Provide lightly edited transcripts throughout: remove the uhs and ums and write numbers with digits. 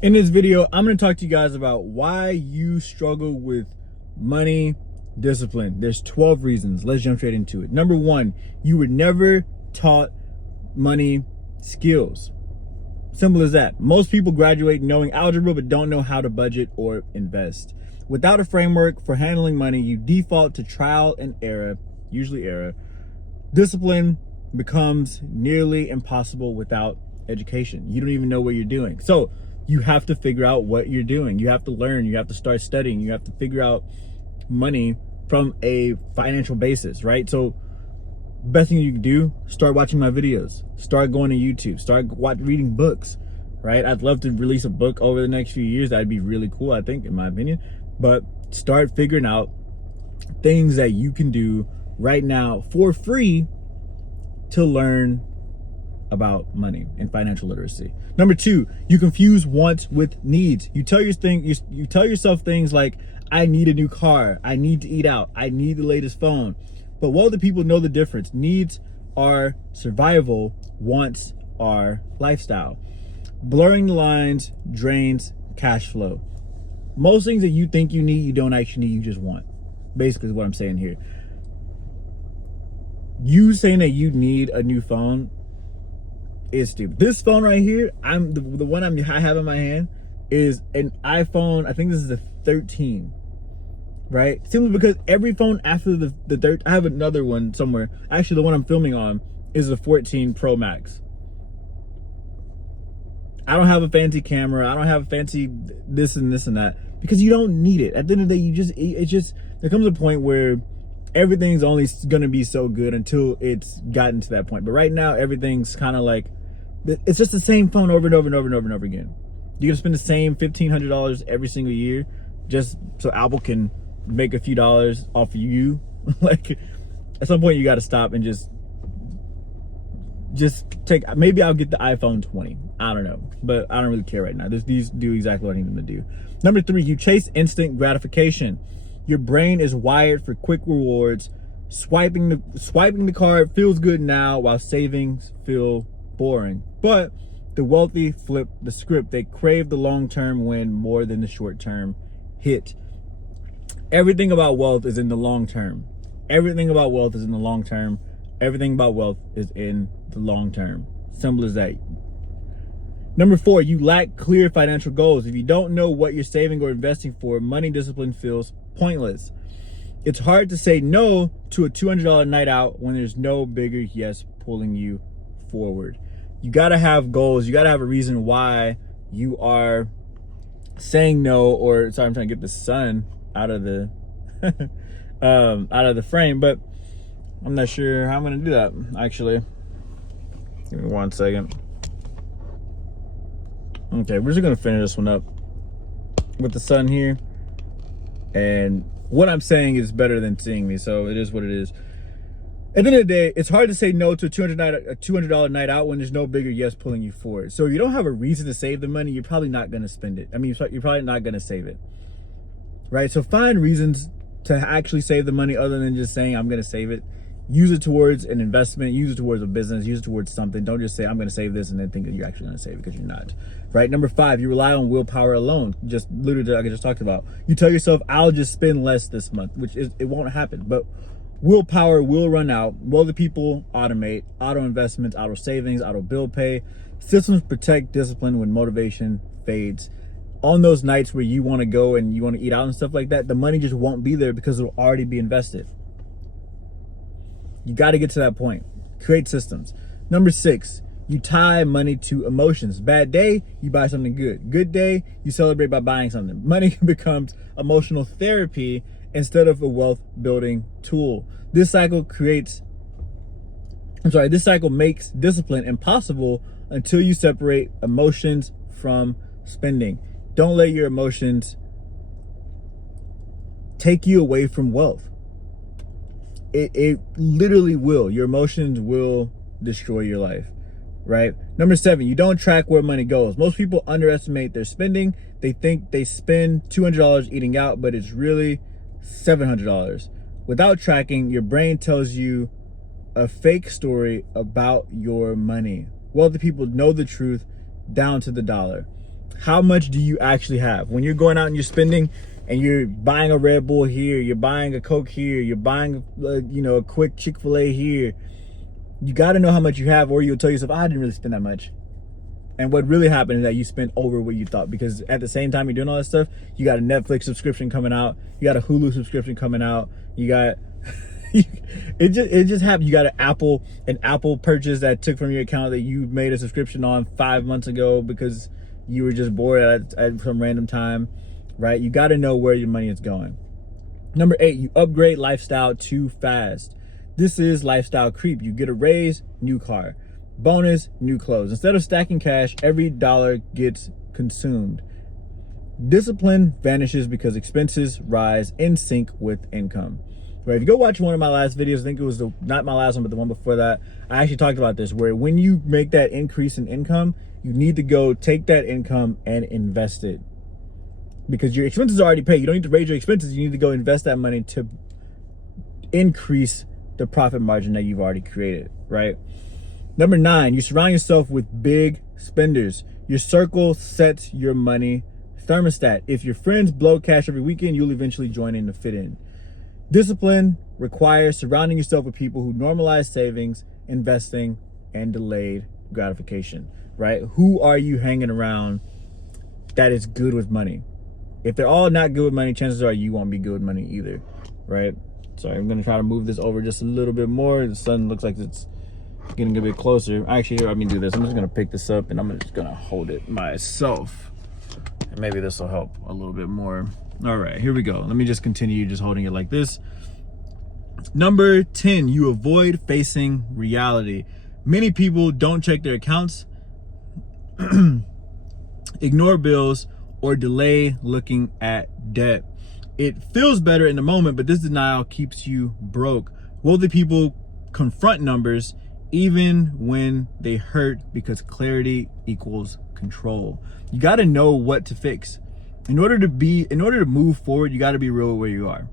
In this video, I'm going to talk to you guys about why you struggle with money discipline. There's 12 reasons. Let's jump straight into it. Number one, you were never taught money skills. Simple as that. Most people graduate knowing algebra but don't know how to budget or invest. Without a framework for handling money, you default to trial and error, usually error. Discipline becomes nearly impossible without education. You don't even know what you're doing. So you have to figure out what you're doing. You have to learn. You have to start studying. You have to figure out money from a financial basis, right? So best thing you can do, start watching my videos, start going to YouTube, start reading books, right? I'd love to release a book over the next few years. That'd be really cool, I think, in my opinion. But start figuring out things that you can do right now for free to learn about money and financial literacy. Number two, you confuse wants with needs. You tell yourself things like, I need a new car, I need to eat out, I need the latest phone. But wealthy people know the difference. Needs are survival, wants are lifestyle. Blurring the lines drains cash flow. Most things that you think you need, you don't actually need, you just want. Basically is what I'm saying here. You saying that you need a new phone is stupid. This phone right here, the one I have in my hand is an iPhone. I think this is a 13, right? Simply because every phone after the 13, I have another one somewhere. Actually, the one I'm filming on is a 14 Pro Max. I don't have a fancy camera. I don't have a fancy this and this and that because you don't need it. At the end of the day, there comes a point where everything's only going to be so good until it's gotten to that point. But right now, everything's kind of like, it's just the same phone over and over and over and over and over again. You're going to spend the same $1,500 every single year just so Apple can make a few dollars off of you. Like, at some point, you got to stop and just take, maybe I'll get the iPhone 20. I don't know, but I don't really care right now. These do exactly what I need them to do. Number three, you chase instant gratification. Your brain is wired for quick rewards. Swiping the card feels good now, while savings feel boring. But the wealthy flip the script. They crave the long-term win more than the short-term hit. Everything about wealth is in the long term. Everything about wealth is in the long term. Everything about wealth is in the long term. Simple as that. Number four, you lack clear financial goals. If you don't know what you're saving or investing for, money discipline feels pointless. It's hard to say no to a $200 night out when there's no bigger yes pulling you forward. You got to have goals. You got to have a reason why you are saying no, or sorry, I'm trying to get the sun out of the out of the frame, but I'm not sure how I'm going to do that, actually. Give me 1 second. Okay, we're just going to finish this one up with the sun here. And what I'm saying is better than seeing me, so it is what it is. At the end of the day, it's hard to say no to a $200 night out when there's no bigger yes pulling you forward. So if you don't have a reason to save the money, you're probably not going to spend it. I mean, you're probably not going to save it, right? So find reasons to actually save the money other than just saying, I'm going to save it. Use it towards an investment, use it towards a business, use it towards something. Don't just say, I'm going to save this and then think that you're actually going to save it, because you're not, right? Number five, you rely on willpower alone. Just literally, like I just talked about. You tell yourself, I'll just spend less this month, which is, it won't happen. But willpower will run out. Wealthy people automate, auto investments, auto savings, auto bill pay. Systems protect discipline when motivation fades. On those nights where you want to go and you want to eat out and stuff like that, the money just won't be there because it'll already be invested. You got to get to that point. Create systems. Number six, you tie money to emotions. Bad day, you buy something good. Good day, you celebrate by buying something. Money becomes emotional therapy instead of a wealth building tool. This cycle makes discipline impossible until you separate emotions from spending. Don't let your emotions take you away from wealth. It literally will. Your emotions will destroy your life, right? Number seven, you don't track where money goes. Most people underestimate their spending. They think they spend $200 eating out, but it's really $700. Without tracking, your brain tells you a fake story about your money. Wealthy people know the truth down to the dollar. How much do you actually have? When you're going out and you're spending and you're buying a Red Bull here, you're buying a Coke here, you're buying a quick Chick-fil-A here, you got to know how much you have, or you'll tell yourself, I didn't really spend that much. And what really happened is that you spent over what you thought, because at the same time you're doing all that stuff, you got a Netflix subscription coming out, you got a Hulu subscription coming out, you got it just happened. You got an Apple purchase that took from your account that you made a subscription on 5 months ago because you were just bored at some random time, right? You got to know where your money is going. Number 8, you upgrade lifestyle too fast. This is lifestyle creep. You get a raise, new car. Bonus, new clothes. Instead of stacking cash, every dollar gets consumed. Discipline vanishes because expenses rise in sync with income. Right? If you go watch one of my last videos, I think it was not my last one, but the one before that, I actually talked about this, where when you make that increase in income, you need to go take that income and invest it. Because your expenses are already paid. You don't need to raise your expenses. You need to go invest that money to increase the profit margin that you've already created, right? Number 9, you surround yourself with big spenders. Your circle sets your money thermostat. If your friends blow cash every weekend, you'll eventually join in to fit in. Discipline requires surrounding yourself with people who normalize savings, investing, and delayed gratification, right? Who are you hanging around that is good with money? If they're all not good with money, chances are you won't be good with money either, right? Sorry, I'm gonna try to move this over just a little bit more. The sun looks like it's getting a bit closer. Actually, here, let me do this. I'm just gonna pick this up and I'm just gonna hold it myself. And maybe this will help a little bit more. All right, here we go. Let me just continue just holding it like this. Number 10, you avoid facing reality. Many people don't check their accounts, ignore bills, or delay looking at debt. It feels better in the moment, but this denial keeps you broke. Wealthy people confront numbers even when they hurt, because clarity equals control. You got to know what to fix. In order to move forward, you got to be real with where you are.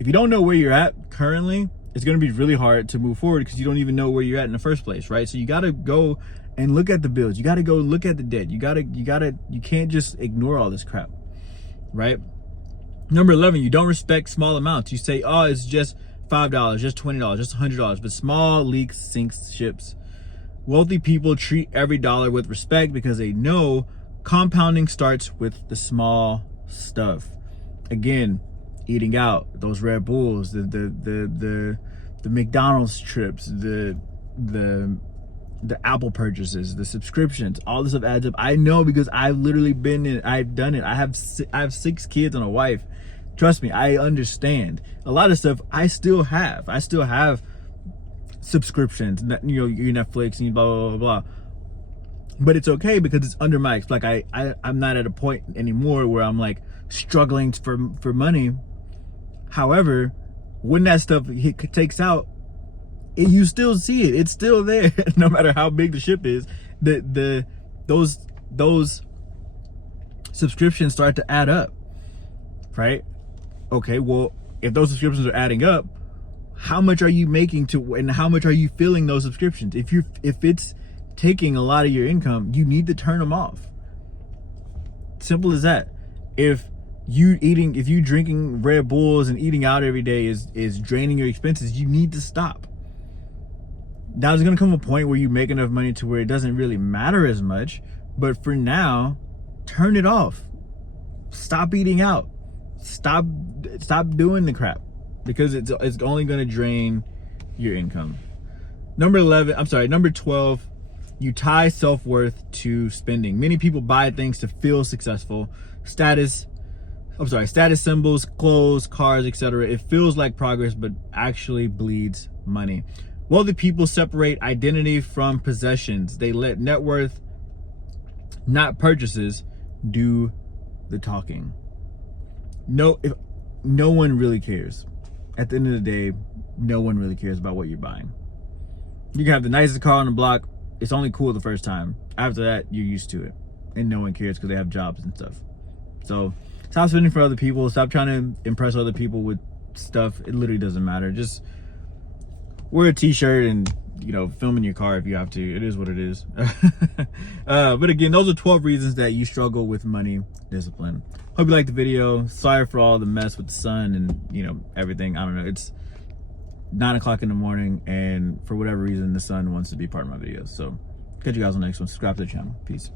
If you don't know where you're at currently, it's going to be really hard to move forward because you don't even know where you're at in the first place, right? So you got to go and look at the bills. You got to go look at the debt. You can't just ignore all this crap, right? Number 11, you don't respect small amounts. You say, oh, it's just $5, just $20, just $100, but small leaks sinks ships. Wealthy people treat every dollar with respect because they know compounding starts with the small stuff. Again, eating out, those Red Bulls, the McDonald's trips, the Apple purchases, the subscriptions, all this stuff adds up. I know because I've literally been in, I've done it. I have 6 kids and a wife. Trust me, I understand. A lot of stuff I still have. I still have subscriptions, you know, your Netflix and blah, blah, blah, blah. But it's okay because it's under my, like I'm not at a point anymore where I'm like struggling for money. However, when that stuff takes out, you still see it. It's still there, no matter how big the ship is. Those subscriptions start to add up, right? Okay, well, if those subscriptions are adding up, how much are you making and how much are you filling those subscriptions? If it's taking a lot of your income, you need to turn them off. Simple as that. If you drinking Red Bulls and eating out every day is draining your expenses, you need to stop. Now there's gonna come a point where you make enough money to where it doesn't really matter as much, but for now, turn it off. Stop eating out. Stop doing the crap, because it's only gonna drain your income. Number 12, you tie self-worth to spending. Many people buy things to feel successful. Status symbols, clothes, cars, etc. It feels like progress, but actually bleeds money. Wealthy people separate identity from possessions. They let net worth, not purchases, do the talking. No one really cares. At the end of the day, no one really cares about what you're buying. You can have the nicest car on the block. It's only cool the first time. After that, you're used to it. And no one cares because they have jobs and stuff. So stop spending for other people. Stop trying to impress other people with stuff. It literally doesn't matter. Just wear a t-shirt and you know, film in your car if you have to. It is what it is. But again, those are 12 reasons that you struggle with money discipline. Hope you liked the video. Sorry for all the mess with the sun and, you know, everything. I don't know. It's 9 o'clock in the morning, and for whatever reason, the sun wants to be part of my videos. So catch you guys on the next one. Subscribe to the channel. Peace.